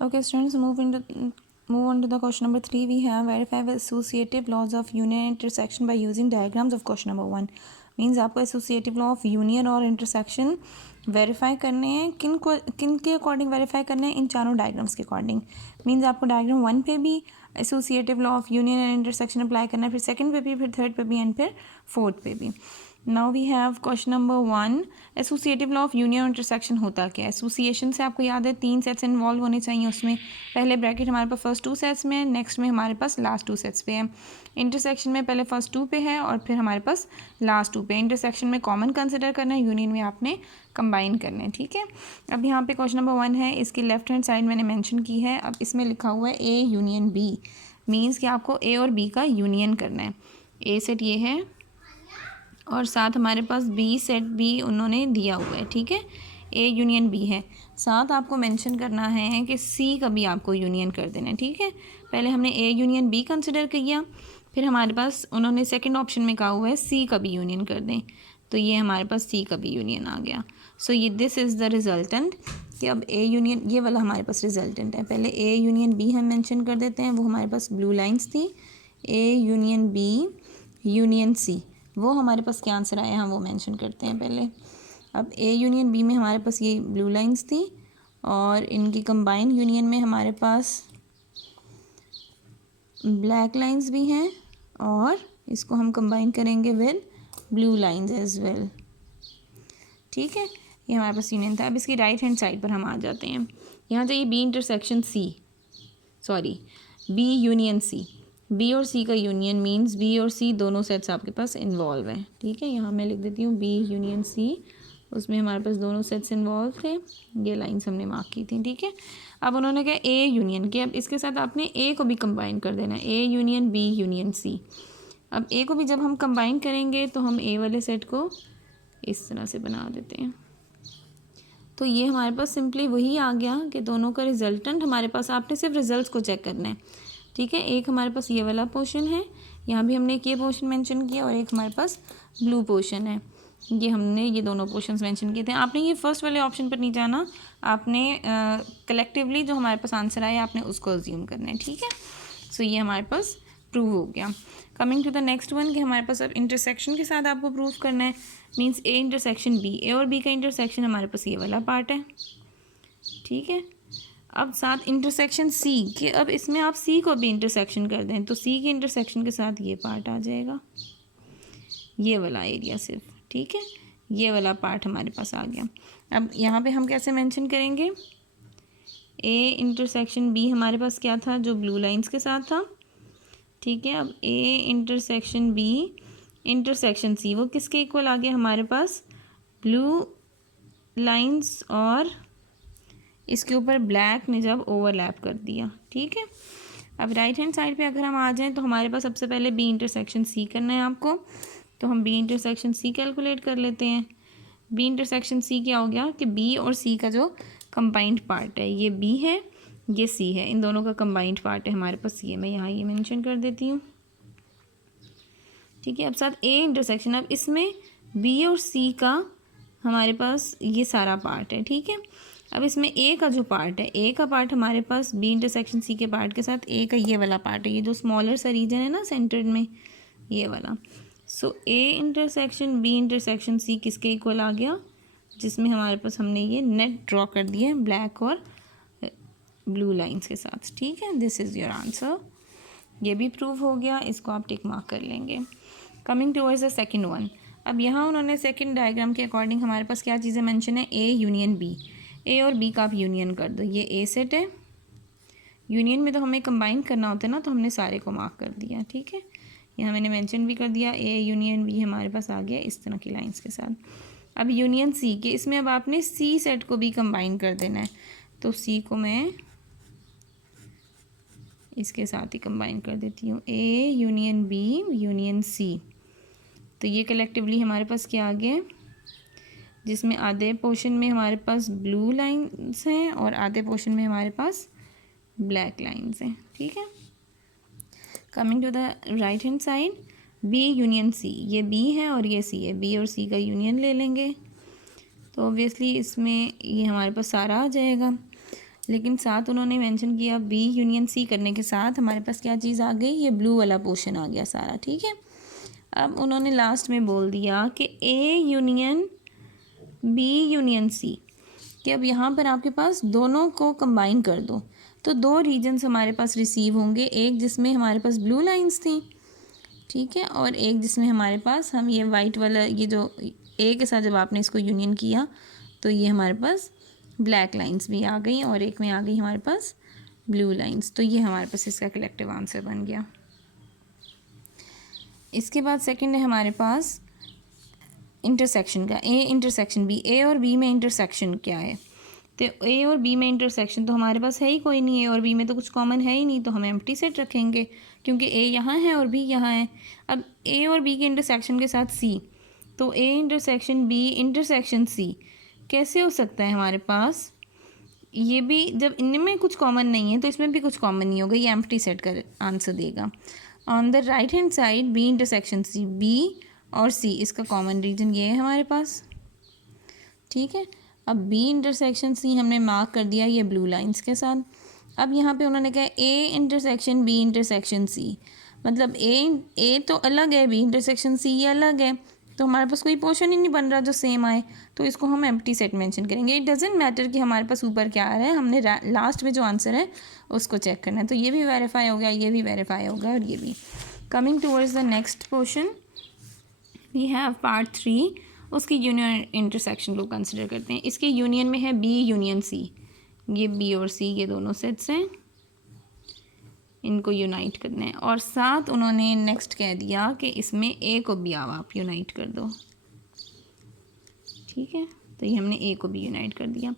Okay, students, move on to the question number 3. We have verify the associative laws of union and intersection by using diagrams of question number 1. Means आपको associative law of union और intersection verify करने हैं। किन के according verify करने हैं? इन चारों diagrams के अकॉर्डिंग। मीन्स आपको डायग्राम 1 पे भी associative law of union and intersection apply करना है, फिर सेकंड पे भी, फिर थर्ड पे भी, एंड फिर फोर्थ पे भी। Now we have question number 1, associative law of union और इंटरसेक्शन होता क्या है? एसोसिएशन से आपको याद है 3 सेट्स इन्वॉल्व होने चाहिए उसमें। पहले ब्रैकेट हमारे पास फर्स्ट 2 सेट्स में है, नेक्स्ट में हमारे पास लास्ट 2 सेट्स पे है। इंटरसेक्शन में पहले फर्स्ट 2 पे है और फिर हमारे पास लास्ट 2 पे। इंटरसेक्शन में कॉमन कंसिडर करना है, यूनियन में आपने कंबाइन करना है। ठीक है, अब यहाँ पे क्वेश्चन नंबर 1 है, इसकी लेफ्ट हैंड साइड मैंने मेंशन की है। अब इसमें लिखा हुआ है ए यूनियन बी, मीन्स कि आपको ए और बी का यूनियन करना है। ए सेट ये है और साथ हमारे पास बी सेट भी उन्होंने दिया हुआ है। ठीक है, ए यूनियन बी है। साथ आपको मेंशन करना है कि सी का भी आपको यूनियन कर देना है। ठीक है, पहले हमने ए यूनियन बी कंसिडर किया, फिर हमारे पास उन्होंने सेकंड ऑप्शन में कहा हुआ है सी का भी यूनियन कर दें, तो ये हमारे पास सी का भी यूनियन आ गया। सो ये दिस इज़ द रिजल्टेंट कि अब ए यूनियन, ये वाला हमारे पास रिजल्टेंट है। पहले ए यूनियन बी हम मेंशन कर देते हैं, वो हमारे पास ब्लू लाइंस थी। A union B union C, वो हमारे पास क्या आंसर आया हम वो मेंशन करते हैं पहले। अब ए यूनियन बी में हमारे पास ये ब्लू लाइंस थी और इनकी कंबाइन यूनियन में हमारे पास ब्लैक लाइंस भी हैं और इसको हम कंबाइन करेंगे with blue lines as well. ठीक है, ये हमारे पास यूनियन था। अब इसकी राइट हैंड साइड पर हम आ जाते हैं। यहाँ चाहिए B intersection C, sorry B union C. B और सी का यूनियन मीन्स बी और सी दोनों सेट्स आपके पास इन्वॉल्व हैं। ठीक है, यहाँ मैं लिख देती हूँ बी यूनियन सी, उसमें हमारे पास दोनों सेट्स इन्वॉल्व थे। ये लाइन्स हमने मार्क की थी। ठीक है, अब उन्होंने कहा ए यूनियन के, अब इसके साथ आपने ए को भी कंबाइन कर देना है, A union B union C. अब ए को भी जब हम कंबाइन करेंगे तो हम ए वाले सेट को इस तरह से बना देते हैं। तो ये हमारे पास सिंपली वही आ गया कि दोनों का रिजल्टेंट हमारे पास, आपने सिर्फ रिजल्ट्स को चेक करना है। ठीक है, एक हमारे पास ये वाला पोर्शन है, यहाँ भी हमने एक ये पोर्शन मेंशन किया और एक हमारे पास ब्लू पोर्शन है। ये हमने ये दोनों पोर्शंस मेंशन किए थे। आपने ये फर्स्ट वाले ऑप्शन पर नहीं जाना, आपने कलेक्टिवली जो हमारे पास आंसर आया आपने उसको अज्यूम करना है। ठीक है, सो ये हमारे पास प्रूव हो गया। Coming to the next one कि हमारे पास अब इंटरसेक्शन के साथ आपको प्रूव करना है। Means A intersection B, A और बी का इंटरसेक्शन हमारे पास ये वाला पार्ट है। ठीक है, अब साथ इंटरसेक्शन सी कि अब इसमें आप सी को भी इंटरसेक्शन कर दें तो सी के इंटरसेक्शन के साथ ये पार्ट आ जाएगा, ये वाला एरिया सिर्फ। ठीक है, ये वाला पार्ट हमारे पास आ गया। अब यहाँ पे हम कैसे मेंशन करेंगे? ए इंटरसेक्शन बी हमारे पास क्या था जो ब्लू लाइंस के साथ था। ठीक है, अब A intersection B intersection C वो किसके इक्वल आ गया हमारे पास? ब्लू लाइंस और इसके ऊपर ब्लैक ने जब ओवरलैप कर दिया। ठीक है, अब राइट हैंड साइड पे अगर हम आ जाएं तो हमारे पास सबसे पहले बी इंटरसेक्शन सी करना है आपको, तो हम बी इंटरसेक्शन सी कैलकुलेट कर लेते हैं। बी इंटरसेक्शन सी क्या हो गया कि बी और सी का जो कंबाइंड पार्ट है, ये बी है ये सी है, इन दोनों का कंबाइंड पार्ट है हमारे पास ये, मैं यहाँ ये मेंशन कर देती हूँ। ठीक है, अब साथ ए इंटरसेक्शन, अब इसमें बी और सी का हमारे पास ये सारा पार्ट है। ठीक है, अब इसमें ए का जो पार्ट है, ए का पार्ट हमारे पास बी इंटरसेक्शन सी के पार्ट के साथ ए का ये वाला पार्ट है, ये जो स्मॉलर सा रीजन है ना सेंटर्ड में, ये वाला। So A intersection B intersection C किसके इक्वल आ गया? जिसमें हमारे पास हमने ये नेट ड्रॉ कर दिया ब्लैक और ब्लू लाइंस के साथ। ठीक है, दिस इज़ योर आंसर। ये भी प्रूव हो गया, इसको आप टिक मार्क कर लेंगे। Coming towards the second one, अब यहाँ उन्होंने सेकेंड डायग्राम के अकॉर्डिंग हमारे पास क्या चीज़ें मेंशन है? ए यूनियन बी, ए और बी का आप यूनियन कर दो। ये ए सेट है, यूनियन में तो हमें कंबाइन करना होता है ना, तो हमने सारे को मार्क कर दिया। ठीक है, यहाँ मैंने मेंशन भी कर दिया, ए यूनियन बी हमारे पास आ गया इस तरह की लाइंस के साथ। अब यूनियन सी के, इसमें अब आपने सी सेट को भी कंबाइन कर देना है, तो सी को मैं इसके साथ ही कंबाइन कर देती हूँ, A union B union C. तो ये कलेक्टिवली हमारे पास क्या आ गया, जिसमें आधे पोर्शन में हमारे पास ब्लू लाइंस हैं और आधे पोर्शन में हमारे पास ब्लैक लाइंस हैं। ठीक है, coming to the right hand side, B union C, ये बी है और ये सी है, बी और सी का यूनियन ले लेंगे तो ऑब्वियसली इसमें ये हमारे पास सारा आ जाएगा। लेकिन साथ उन्होंने मेंशन किया बी यूनियन सी करने के साथ हमारे पास क्या चीज़ आ गई, ये ब्लू वाला पोर्शन आ गया सारा। ठीक है, अब उन्होंने लास्ट में बोल दिया कि A union B union C, कि अब यहाँ पर आपके पास दोनों को कंबाइन कर दो तो दो रीजन्स हमारे पास रिसीव होंगे, एक जिसमें हमारे पास ब्लू लाइंस थी, ठीक है, और एक जिसमें हमारे पास हम ये वाइट वाला, ये जो ए के साथ जब आपने इसको यूनियन किया तो ये हमारे पास ब्लैक लाइंस भी आ गई और एक में आ गई हमारे पास ब्लू लाइंस। तो ये हमारे पास इसका कलेक्टिव आंसर बन गया। इसके बाद सेकंड है हमारे पास इंटरसेक्शन का, ए इंटरसेक्शन बी। ए और बी में इंटरसेक्शन क्या है, तो ए और बी में इंटरसेक्शन तो हमारे पास है ही कोई नहीं, ए और बी में तो कुछ कॉमन है ही नहीं, तो हम एम्प्टी सेट रखेंगे क्योंकि ए यहाँ है और बी यहाँ है। अब ए और बी के इंटरसेक्शन के साथ सी, तो A intersection B intersection C कैसे हो सकता है हमारे पास, ये भी जब इनमें कुछ कॉमन नहीं है तो इसमें भी कुछ कॉमन नहीं होगा, ये एम्प्टी सेट का आंसर देगा। On the right hand side B intersection C, B और सी इसका कॉमन रीजन ये है हमारे पास। ठीक है, अब बी इंटरसेक्शन सी हमने मार्क कर दिया ये ब्लू लाइंस के साथ। अब यहाँ पे उन्होंने कहा A intersection B intersection C, मतलब ए तो अलग है, बी इंटरसेक्शन सी ये अलग है, तो हमारे पास कोई पोर्शन ही नहीं बन रहा जो सेम आए, तो इसको हम एम्प्टी सेट मेंशन करेंगे। इट डजेंट मैटर कि हमारे पास ऊपर क्या आ रहा है, हमने लास्ट में जो आंसर है उसको चेक करना है। तो ये भी वेरीफाई हो गया, ये भी वेरीफाई हो गया और ये भी। Coming towards the next portion we have part 3, उसकी यूनियन इंटरसेक्शन को कंसिडर करते हैं। इसके यूनियन में है बी यूनियन सी, ये बी और सी ये दोनों सेट्स हैं, इनको यूनाइट करना है। और साथ उन्होंने नेक्स्ट कह दिया कि इसमें ए को भी आप यूनाइट कर दो। ठीक है, तो ये हमने ए को भी यूनाइट कर दिया।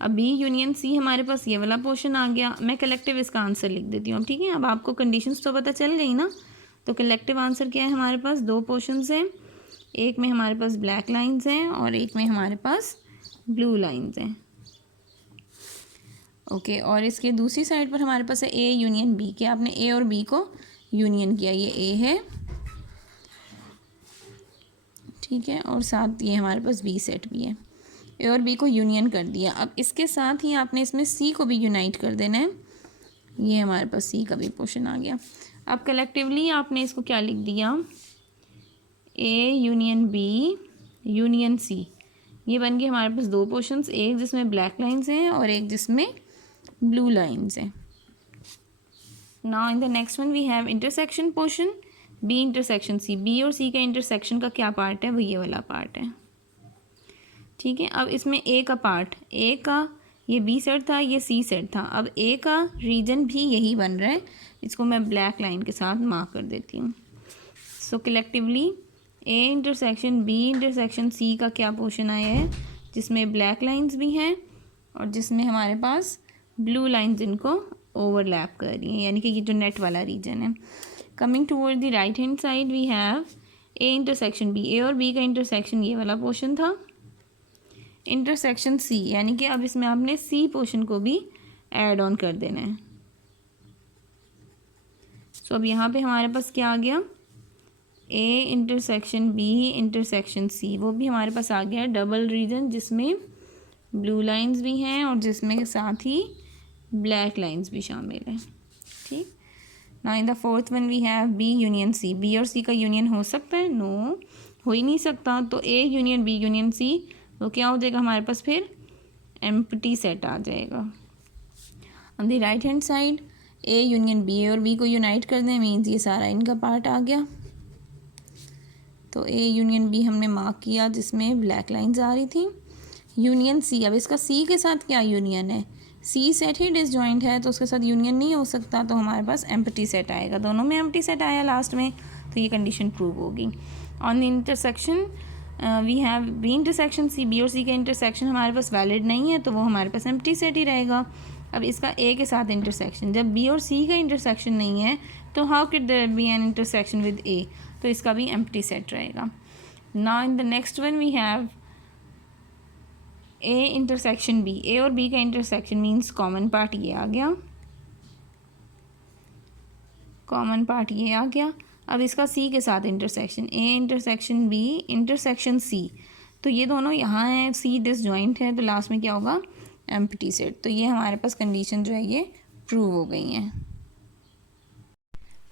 अब बी यूनियन सी हमारे पास ये वाला पोर्शन आ गया। मैं कलेक्टिव इसका आंसर लिख देती हूँ अब। ठीक है, अब आपको कंडीशंस तो पता चल गई ना। तो कलेक्टिव आंसर क्या है, हमारे पास दो पोर्शंस हैं, एक में हमारे पास ब्लैक लाइंस हैं और एक में हमारे पास ब्लू लाइंस हैं। ओके, और इसके दूसरी साइड पर हमारे पास है ए यूनियन बी, के आपने ए और बी को यूनियन किया, ये ए है, ठीक है, और साथ ये हमारे पास बी सेट भी है, ए और बी को यूनियन कर दिया। अब इसके साथ ही आपने इसमें सी को भी यूनाइट कर देना है, ये हमारे पास सी का भी पोर्शन आ गया। अब कलेक्टिवली आपने इसको क्या लिख दिया, A union B union C, ये बन गए हमारे पास दो पोर्शंस, एक जिसमें ब्लैक लाइंस हैं और एक जिसमें ब्लू लाइंस हैं। Now in the next one we have intersection portion, B intersection C. B और सी का इंटरसेक्शन का क्या पार्ट है, वो ये वाला पार्ट है। ठीक है, अब इसमें ए का पार्ट, ए का ये बी सेट था, ये सी सेट था, अब ए का रीजन भी यही बन रहा है, इसको मैं ब्लैक लाइन के साथ मार्क कर देती हूँ। So collectively A intersection B intersection C का क्या पोर्शन आया है, जिसमें ब्लैक लाइंस भी हैं और जिसमें हमारे पास ब्लू लाइंस इनको ओवरलैप कर रही हैं, यानी कि ये जो नेट वाला रीजन है। Coming toward the right hand side we have A intersection B, A और बी का इंटरसेक्शन ये वाला पोर्शन था, इंटरसेक्शन सी, यानी कि अब इसमें आपने सी पोर्शन को भी ऐड ऑन कर देना है। सो अब यहाँ पे हमारे पास क्या आ गया, A intersection B intersection C, वो भी हमारे पास आ गया डबल रीजन जिसमें ब्लू लाइंस भी हैं और जिसमें साथ ही ब्लैक लाइंस भी शामिल हैं। ठीक, now in the fourth one we have B union C. B और सी का यूनियन हो सकता है, नो हो ही नहीं सकता, तो A union B union C, तो क्या हो जाएगा हमारे पास फिर एम्प्टी सेट आ जाएगा। On the right hand side A union B, और बी को यूनाइट कर दें मीन्स ये सारा इनका पार्ट आ गया। तो ए यूनियन बी हमने मार्क किया जिसमें ब्लैक लाइंस आ रही थी। यूनियन सी, अब इसका सी के साथ क्या यूनियन है, सी सेट ही डिसजॉइंट है तो उसके साथ यूनियन नहीं हो सकता, तो हमारे पास एम्प्टी सेट आएगा। दोनों में एम्प्टी सेट आया लास्ट में, तो ये कंडीशन प्रूव होगी। On the intersection we have B intersection C, B और सी का इंटरसेक्शन हमारे पास वैलिड नहीं है तो वो हमारे पास एम्प्टी सेट ही रहेगा। अब इसका ए के साथ इंटरसेक्शन, जब बी और सी का इंटरसेक्शन नहीं है तो how can there be an intersection with A, तो इसका भी एम्प्टी सेट रहेगा। Now in the next one we have A intersection B, A और बी का इंटरसेक्शन मीन्स कॉमन पार्ट ये आ गया, कॉमन पार्ट ये आ गया। अब इसका सी के साथ intersection, A intersection B intersection C, तो ये दोनों यहाँ हैं, सी डिसजॉइंट है तो लास्ट में क्या होगा एम्प्टी सेट। तो ये हमारे पास कंडीशन जो है ये प्रूव हो गई हैं।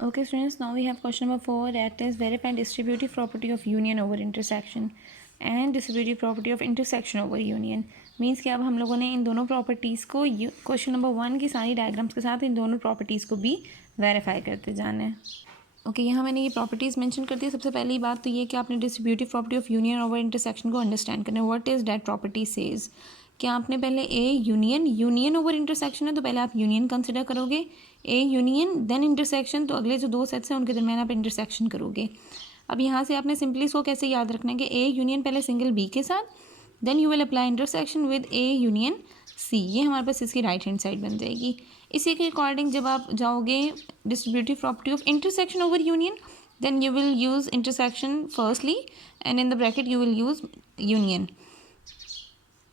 Okay students, now we have question number 4, that is verify distributive property of union over intersection and distributive property of intersection over union. Means कि अब हम लोगों ने इन दोनों प्रॉपर्टीज़ को क्वेश्चन नंबर 1 की सारी डायग्राम्स के साथ इन दोनों प्रॉपर्टीज़ को भी वेरीफाई करते जाना है। ओके, यहाँ मैंने ये प्रॉपर्टीज़ मेंशन कर दी। सबसे पहली बात तो ये कि आपने distributive property of union over intersection को अंडरस्टैंड करना है। What is that property says, क्या आपने पहले ए यूनियन ओवर इंटरसेक्शन है तो पहले आप यूनियन कंसिडर करोगे, ए यूनियन देन इंटरसेक्शन, तो अगले जो दो सेट्स हैं उनके दरमियान आप इंटरसेक्शन करोगे। अब यहाँ से आपने सिंपली इसको कैसे याद रखना है कि ए यूनियन पहले सिंगल बी के साथ, then you will apply intersection with A union C. ये हमारे पास इसकी राइट हैंड साइड बन जाएगी। इसी के अकॉर्डिंग जब आप जाओगे distributive property of intersection over union, then you will use intersection firstly and in the bracket you will use union,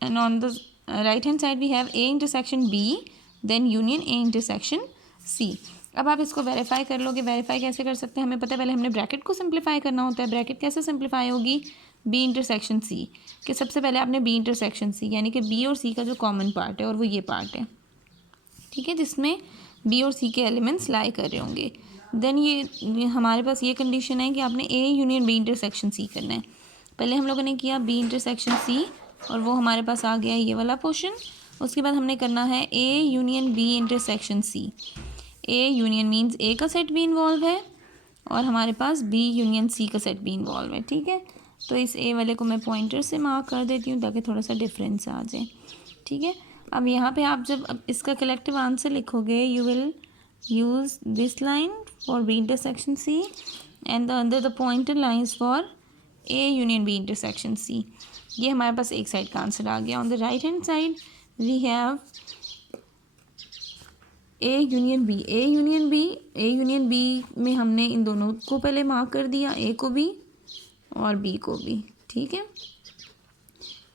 and on the right hand side we have a intersection b then union a intersection c। अब आप इसको verify कर लोगे। Verify कैसे कर सकते हैं, हमें पता है पहले हमने ब्रैकेट को सिंप्लीफाई करना होता है। ब्रैकेट कैसे सिंप्लीफाई होगी, बी इंटरसेक्शन सी, कि सबसे पहले आपने बी इंटरसेक्शन सी यानी कि बी और सी का जो कॉमन पार्ट है और वो ये पार्ट है, ठीक है, जिसमें बी और सी के एलिमेंट्स लाई कर रहे होंगे। देन ये हमारे पास ये कंडीशन है कि आपने A union B intersection C करना है। पहले हम लोगों ने किया बी इंटरसेक्शन सी और वो हमारे पास आ गया ये वाला पोर्शन। उसके बाद हमने करना है A union B intersection C. A union means A का सेट भी इन्वॉल्व है और हमारे पास बी यूनियन सी का सेट भी इन्वॉल्व है, ठीक है। तो इस ए वाले को मैं पॉइंटर से मार्क कर देती हूँ ताकि थोड़ा सा डिफरेंस आ जाए, ठीक है। अब यहाँ पे आप जब अब इसका कलेक्टिव आंसर लिखोगे, you will use this line for B intersection C and अंदर the pointer lines for A union B intersection C. ये हमारे पास एक साइड का आंसर आ गया। On the right hand side we have A union B. A union B में हमने इन दोनों को पहले मार्क कर दिया, ए को भी और बी को भी, ठीक है।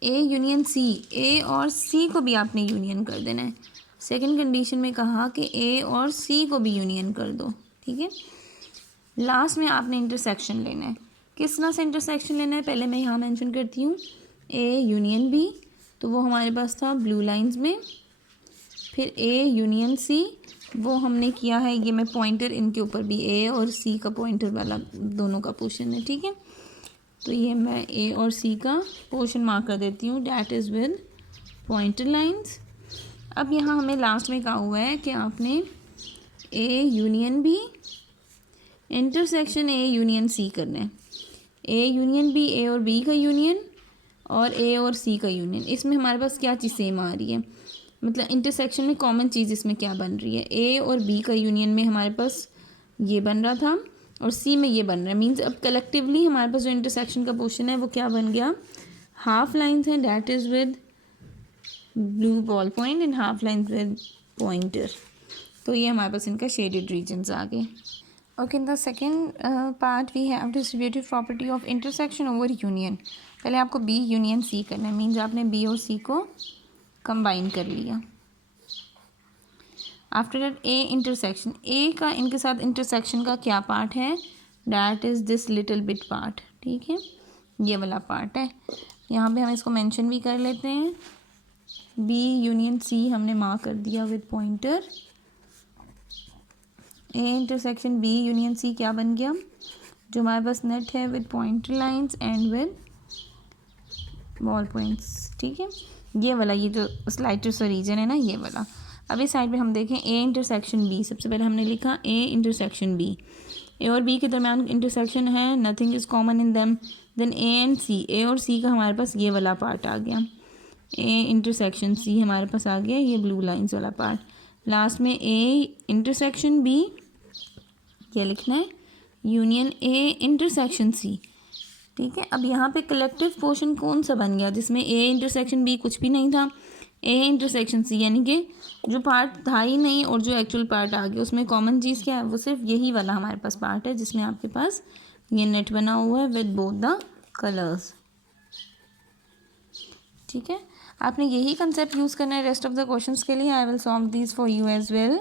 ए यूनियन सी, ए और सी को भी आपने यूनियन कर देना है। सेकंड कंडीशन में कहा कि ए और सी को भी यूनियन कर दो, ठीक है। लास्ट में आपने इंटरसेक्शन लेना है। किस तरह से इंटरसेक्शन लेना है पहले मैं यहाँ मेंशन करती हूँ। ए यूनियन बी, तो वो हमारे पास था ब्लू लाइंस में। फिर ए यूनियन सी, वो हमने किया है, ये मैं पॉइंटर इनके ऊपर भी ए और सी का पॉइंटर वाला दोनों का पोर्शन है, ठीक है। तो ये मैं ए और सी का पोर्शन मार्क कर देती हूँ, that is with pointer lines. अब यहाँ हमें लास्ट में कहा हुआ है कि आपने A union B intersection A union C करना है। ए यूनियन बी, ए और बी का यूनियन और ए और सी का यूनियन। इसमें हमारे पास क्या चीज़ सेम आ रही है, मतलब इंटरसेक्शन में कॉमन चीज़ इसमें क्या बन रही है। ए और बी का यूनियन में हमारे पास ये बन रहा था और सी में ये बन रहा है। मीन्स अब कलेक्टिवली हमारे पास जो इंटरसेक्शन का पोर्शन है वो क्या बन गया, हाफ लाइन्स हैं, that is with blue ball point and half lines with pointer. तो ये हमारे पास इनका शेडेड रीजन्स आ गए। Okay, in the second part we have distributive property of intersection over union. पहले आपको बी यूनियन सी करना है, मीन्स आपने बी और सी को कंबाइन कर लिया। आफ्टर दैट ए इंटरसेक्शन, ए का इनके साथ इंटरसेक्शन का क्या पार्ट है, that is this little bit part, ठीक है, ये वाला पार्ट है। यहाँ पे हम इसको मेंशन भी कर लेते हैं। बी यूनियन सी हमने मार्क कर दिया with pointer. A intersection B union C क्या बन गया, जो हमारे पास नेट है with pointer lines and with ball points, ठीक है। ये वाला, ये जो स्लाइटर सा रीजन है ना, ये वाला। अब इस साइड पे हम देखें ए इंटरसेक्शन बी। सबसे पहले हमने लिखा ए इंटरसेक्शन बी। ए और बी के दरमियान इंटरसेक्शन है, nothing is common in them. Then A and C, A और सी का हमारे पास ये वाला पार्ट आ गया। ए इंटरसेक्शन सी हमारे पास आ गया ये ब्लू लाइंस वाला पार्ट। लास्ट में ए इंटरसेक्शन बी, क्या लिखना है, यूनियन ए इंटरसेक्शन सी, ठीक है। अब यहाँ पे कलेक्टिव पोर्शन कौन सा बन गया, जिसमें ए इंटरसेक्शन बी कुछ भी नहीं था, ए इंटरसेक्शन सी, यानी कि जो पार्ट था ही नहीं और जो एक्चुअल पार्ट आ गया उसमें कॉमन चीज़ क्या है, वो सिर्फ यही वाला हमारे पास पार्ट है जिसमें आपके पास ये नेट बना हुआ है विद बोथ द कलर्स, ठीक है। आपने यही कंसेप्ट यूज़ करना है रेस्ट ऑफ द क्वेश्चंस के लिए। I will solve these for you as well.